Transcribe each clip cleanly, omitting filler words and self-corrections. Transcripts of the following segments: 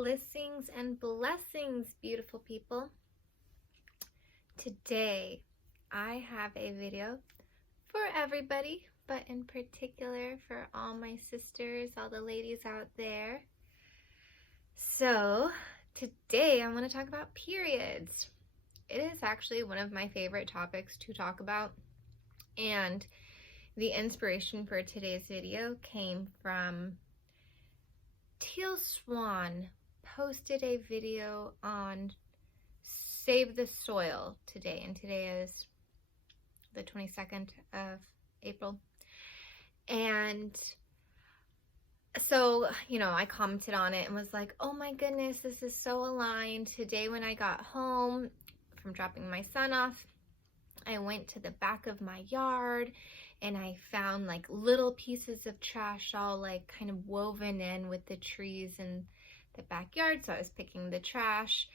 Blessings and blessings, beautiful people. Today, I have a video for everybody, but in particular for all my sisters, all the ladies out there. So, today I want to talk about periods. It is actually one of my favorite topics to talk about, and the inspiration for today's video came from Teal Swan. Posted a video on Save the Soil today, and today is the 22nd of April. And so, I commented on it and was like, oh my goodness, this is so aligned. Today when I got home from dropping my son off, I went to the back of my yard and I found like little pieces of trash all like kind of woven in with the trees and the backyard. So I was picking the trash,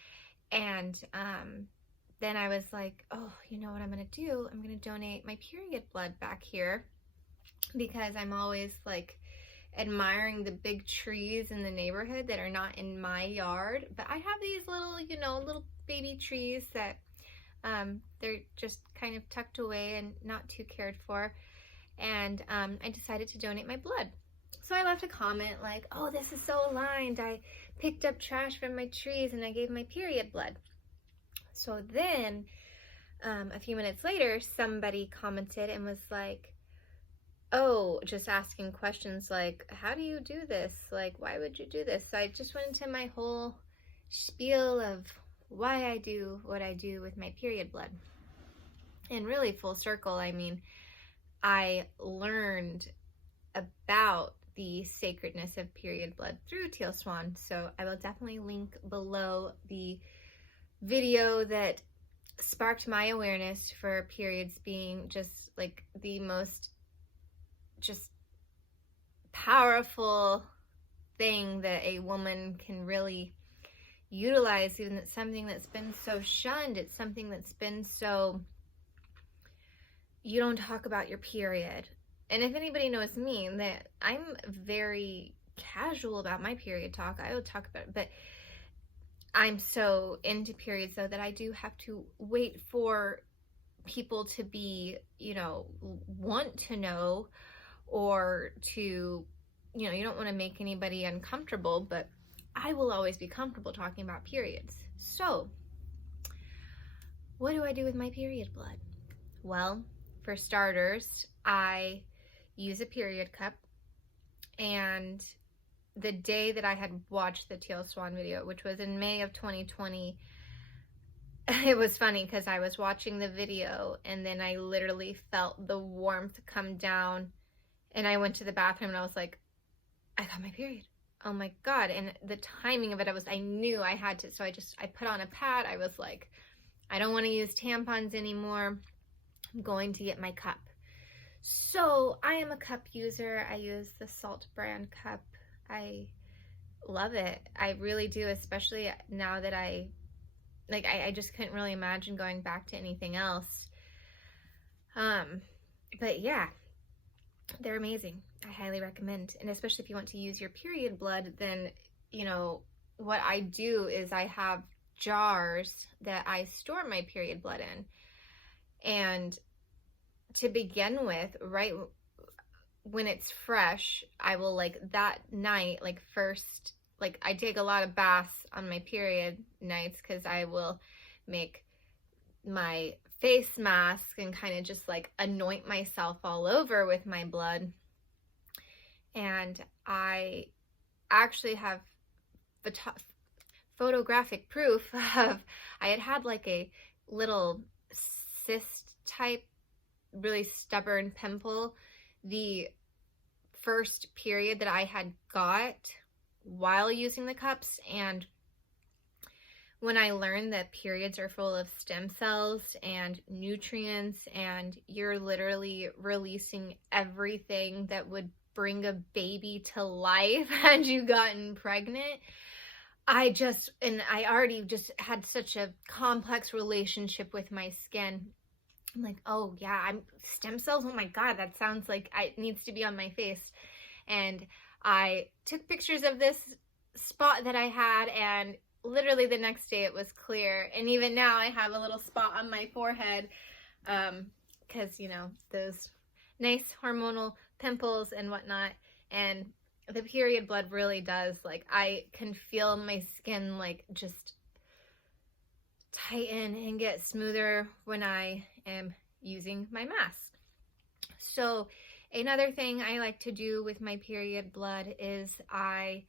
and then I was like, oh, you know what I'm gonna do? I'm gonna donate my period blood back here, because I'm always like admiring the big trees in the neighborhood that are not in my yard, but I have these little, little baby trees that they're just kind of tucked away and not too cared for, and I decided to donate my blood. So I left a comment like, oh, this is so aligned. I picked up trash from my trees and I gave my period blood. So then a few minutes later, somebody commented and was like, oh, just asking questions like, how do you do this? Like, why would you do this? So I just went into my whole spiel of why I do what I do with my period blood. And really full circle, I learned about the sacredness of period blood through Teal Swan. So I will definitely link below the video that sparked my awareness for periods being just like the most just powerful thing that a woman can really utilize. Even it's something that's been so shunned. It's something that's been so, you don't talk about your period. And if anybody knows me, that I'm very casual about my period talk. I will talk about it, but I'm so into periods though that I do have to wait for people to be, want to know, or to, you don't want to make anybody uncomfortable, but I will always be comfortable talking about periods. So, what do I do with my period blood? Well, for starters, I use a period cup, and the day that I had watched the Teal Swan video, which was in May of 2020, it was funny because I was watching the video and then I literally felt the warmth come down, and I went to the bathroom and I was like, I got my period. Oh my God. And the timing of it, I knew I had to, so I put on a pad. I was like, I don't want to use tampons anymore. I'm going to get my cup. So I am a cup user. I use the Salt brand cup. I love it. I really do, especially now that I just couldn't really imagine going back to anything else. But yeah, they're amazing. I highly recommend. And especially if you want to use your period blood, then, what I do is I have jars that I store my period blood in. And to begin with, right when it's fresh, I will that night, first, I take a lot of baths on my period nights, because I will make my face mask and kind of just anoint myself all over with my blood. And I actually have photographic proof of, I had a little cyst type, really stubborn pimple the first period that I had got while using the cups. And when I learned that periods are full of stem cells and nutrients, and you're literally releasing everything that would bring a baby to life had you gotten pregnant, I already just had such a complex relationship with my skin. I'm like, oh yeah, I'm stem cells. Oh my God, that sounds like it needs to be on my face. And I took pictures of this spot that I had, and literally the next day it was clear. And even now I have a little spot on my forehead, because you know, those nice hormonal pimples and whatnot. And the period blood really does, like, I can feel my skin like just tighten and get smoother when I am using my mask. So another thing I like to do with my period blood is I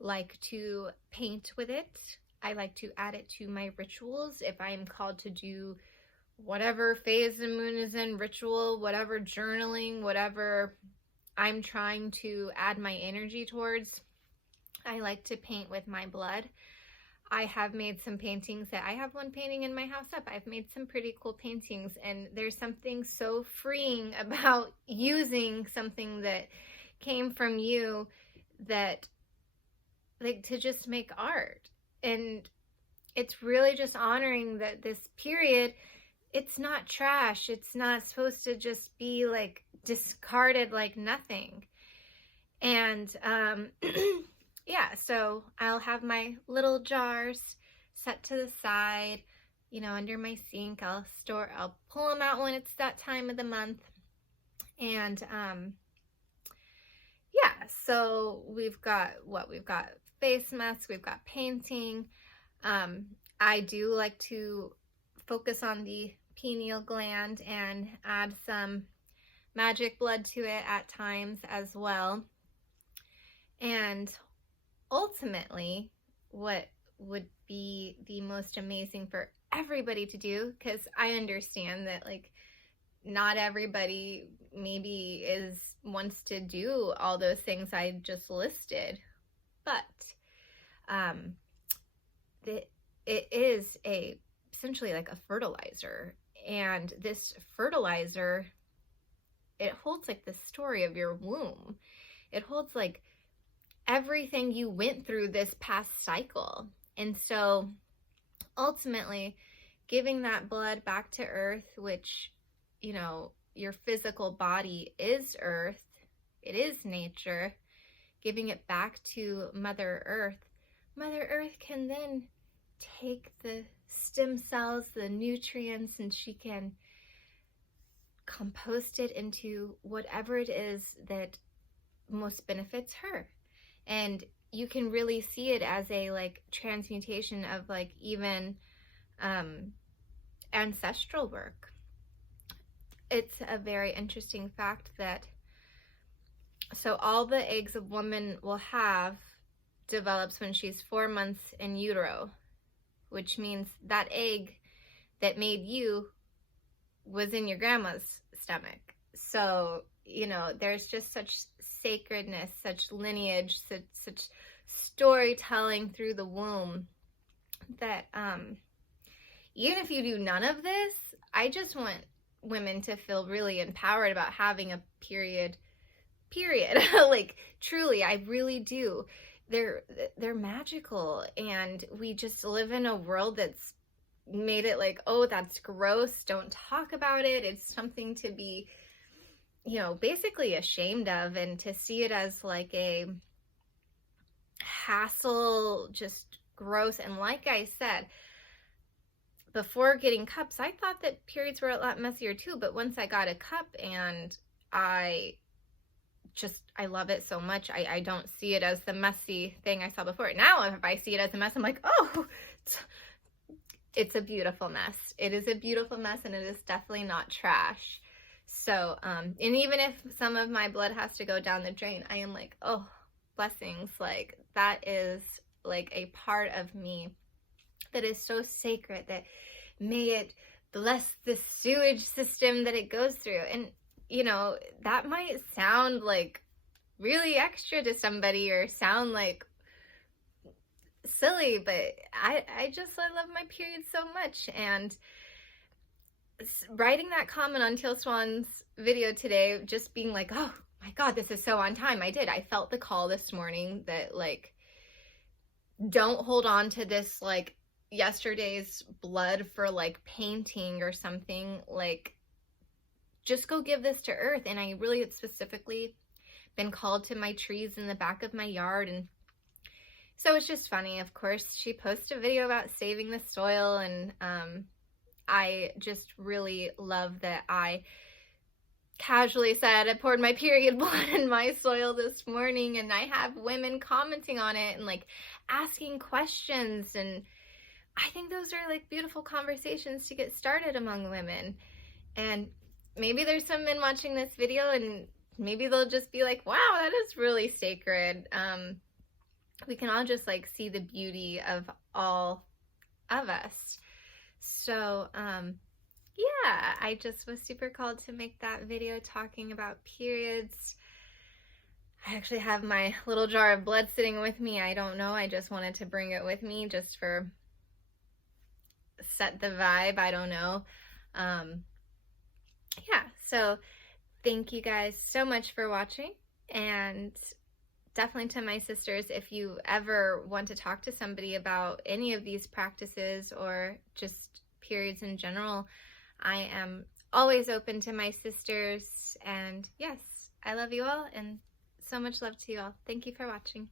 like to paint with it. I like to add it to my rituals if I am called to do whatever phase the moon is in, ritual, whatever, journaling, whatever I'm trying to add my energy towards. I like to paint with my blood. I have made some paintings that I have one painting in my house up. I've made some pretty cool paintings, and there's something so freeing about using something that came from you, that like, to just make art. And it's really just honoring that this period, it's not trash. It's not supposed to just be like discarded like nothing. And yeah, so I'll have my little jars set to the side, you know, under my sink. I'll pull them out when it's that time of the month. And yeah, so we've got face masks, we've got painting. I do like to focus on the pineal gland and add some magic blood to it at times as well. And ultimately, what would be the most amazing for everybody to do, because I understand that like not everybody maybe wants to do all those things I just listed, but it is essentially like a fertilizer, and this fertilizer, it holds like the story of your womb. It holds like everything you went through this past cycle. And so ultimately giving that blood back to earth, which, you know, your physical body is earth, it is nature, giving it back to Mother Earth can then take the stem cells, the nutrients, and she can compost it into whatever it is that most benefits her. And you can really see it as a like transmutation of like even ancestral work. It's a very interesting fact that so all the eggs a woman will have develops when she's 4 months in utero, which means that egg that made you was in your grandma's stomach. So, you know, there's just such sacredness, such lineage, such storytelling through the womb that even if you do none of this, I just want women to feel really empowered about having a period. Like, truly, I really do. They're magical, and we just live in a world that's made it like, oh, that's gross, don't talk about it, it's something to be, you know, basically ashamed of, and to see it as like a hassle, just gross. And like I said, before getting cups, I thought that periods were a lot messier too, but once I got a cup, and I love it so much. I don't see it as the messy thing I saw before. Now, if I see it as a mess, I'm like, oh, it's a beautiful mess. It is a beautiful mess, and it is definitely not trash. So, and even if some of my blood has to go down the drain, I am like, oh, blessings. Like, that is like a part of me that is so sacred, that may it bless the sewage system that it goes through. And, you know, that might sound like really extra to somebody, or sound like silly, but I love my period so much. And writing that comment on Teal Swan's video today, just being like, oh my God, this is so on time. I felt the call this morning that like, don't hold on to this like yesterday's blood for like painting or something. Like, just go give this to earth. And I really specifically been called to my trees in the back of my yard and So it's just funny, of course, she posted a video about saving the soil, and I just really love that I casually said I poured my period blood in my soil this morning, and I have women commenting on it and like asking questions, and I think those are like beautiful conversations to get started among women. And maybe there's some men watching this video and maybe they'll just be like, wow, that is really sacred. We can all just like see the beauty of all of us. So yeah, I just was super called to make that video talking about periods. I actually have my little jar of blood sitting with me. I don't know, I just wanted to bring it with me just for set the vibe. I don't know. Yeah, so thank you guys so much for watching, and definitely to my sisters, if you ever want to talk to somebody about any of these practices or just periods in general, I am always open to my sisters. And yes, I love you all, and so much love to you all. Thank you for watching.